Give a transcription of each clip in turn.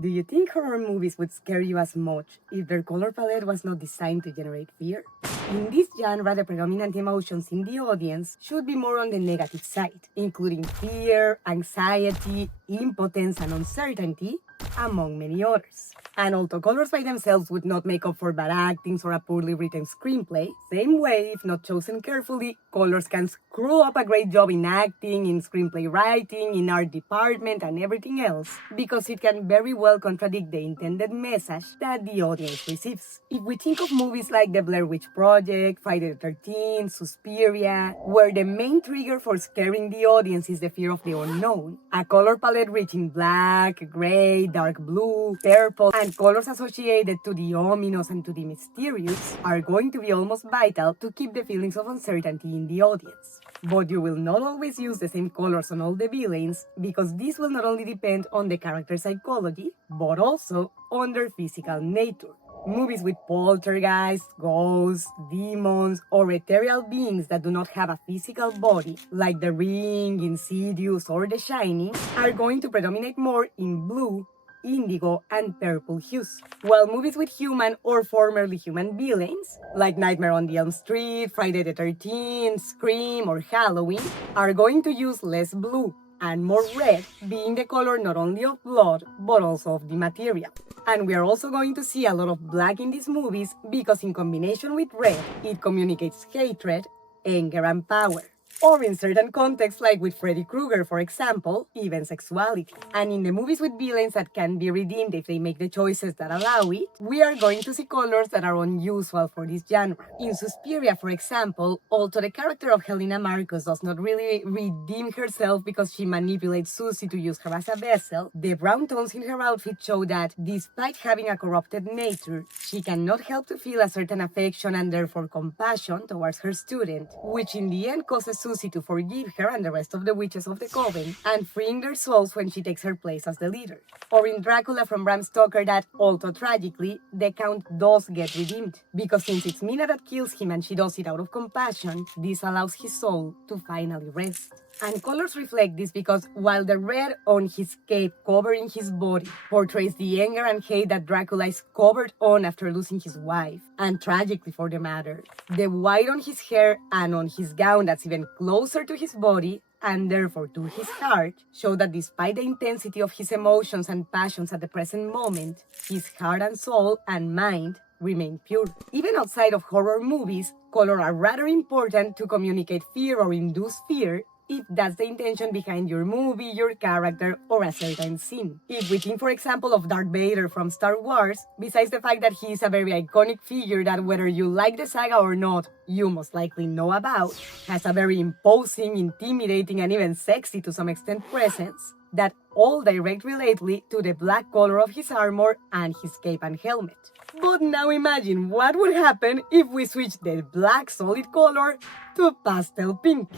Do you think horror movies would scare you as much if their color palette was not designed to generate fear? In this genre, the predominant emotions in the audience should be more on the negative side, including fear, anxiety, impotence, and uncertainty, among many others. And although colors by themselves would not make up for bad actings or a poorly written screenplay, same way, if not chosen carefully, colors can screw up a great job in acting, in screenplay writing, in art department, and everything else, because it can very well contradict the intended message that the audience receives. If we think of movies like The Blair Witch Project, Friday the 13th, Suspiria, where the main trigger for scaring the audience is the fear of the unknown, a color palette reaching black, gray, dark blue, purple, and colors associated to the ominous and to the mysterious are going to be almost vital to keep the feelings of uncertainty in the audience. But you will not always use the same colors on all the villains, because this will not only depend on the character psychology, but also on their physical nature. Movies with poltergeists, ghosts, demons, or ethereal beings that do not have a physical body, like The Ring, Insidious, or The Shining, are going to predominate more in blue, indigo, and purple hues. While movies with human or formerly human villains, like Nightmare on Elm Street, Friday the 13th, Scream, or Halloween, are going to use less blue and more red, being the color not only of blood, but also of the material. And we are also going to see a lot of black in these movies because in combination with red, it communicates hatred, anger, and power. Or in certain contexts, like with Freddy Krueger, for example, even sexuality. And in the movies with villains that can be redeemed if they make the choices that allow it, we are going to see colors that are unusual for this genre. In Suspiria, for example, although the character of Helena Marcos does not really redeem herself because she manipulates Susie to use her as a vessel, the brown tones in her outfit show that, despite having a corrupted nature, she cannot help to feel a certain affection and therefore compassion towards her student, which in the end causes Susie to forgive her and the rest of the witches of the coven, and freeing their souls when she takes her place as the leader. Or in Dracula from Bram Stoker that, although tragically, the Count does get redeemed, because since it's Mina that kills him and she does it out of compassion, this allows his soul to finally rest. And colors reflect this because while the red on his cape covering his body portrays the anger and hate that Dracula is covered on after losing his wife, and tragically for the matter, the white on his hair and on his gown that's even closer to his body, and therefore to his heart, show that despite the intensity of his emotions and passions at the present moment, his heart and soul and mind remain pure. Even outside of horror movies, color are rather important to communicate fear or induce fear, if that's the intention behind your movie, your character, or a certain scene. If we think, for example, of Darth Vader from Star Wars, besides the fact that he is a very iconic figure that whether you like the saga or not, you most likely know about, has a very imposing, intimidating, and even sexy to some extent presence, that all direct relatedly to the black color of his armor and his cape and helmet. But now imagine what would happen if we switch the black solid color to pastel pink.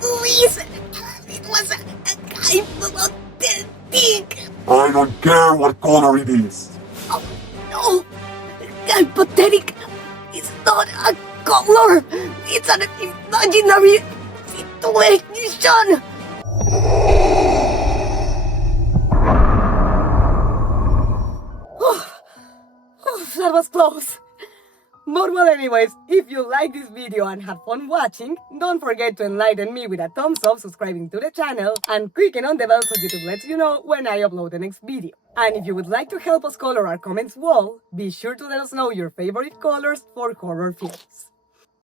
Please! It was a kind of thing! I don't care what color it is. Oh, no! I'm pathetic! It's not a color! It's an imaginary situation! That was close. But well, anyways, if you like this video and had fun watching, don't forget to enlighten me with a thumbs up, subscribing to the channel, and clicking on the bell so YouTube lets you know when I upload the next video. And if you would like to help us color our comments wall, be sure to let us know your favorite colors for horror films.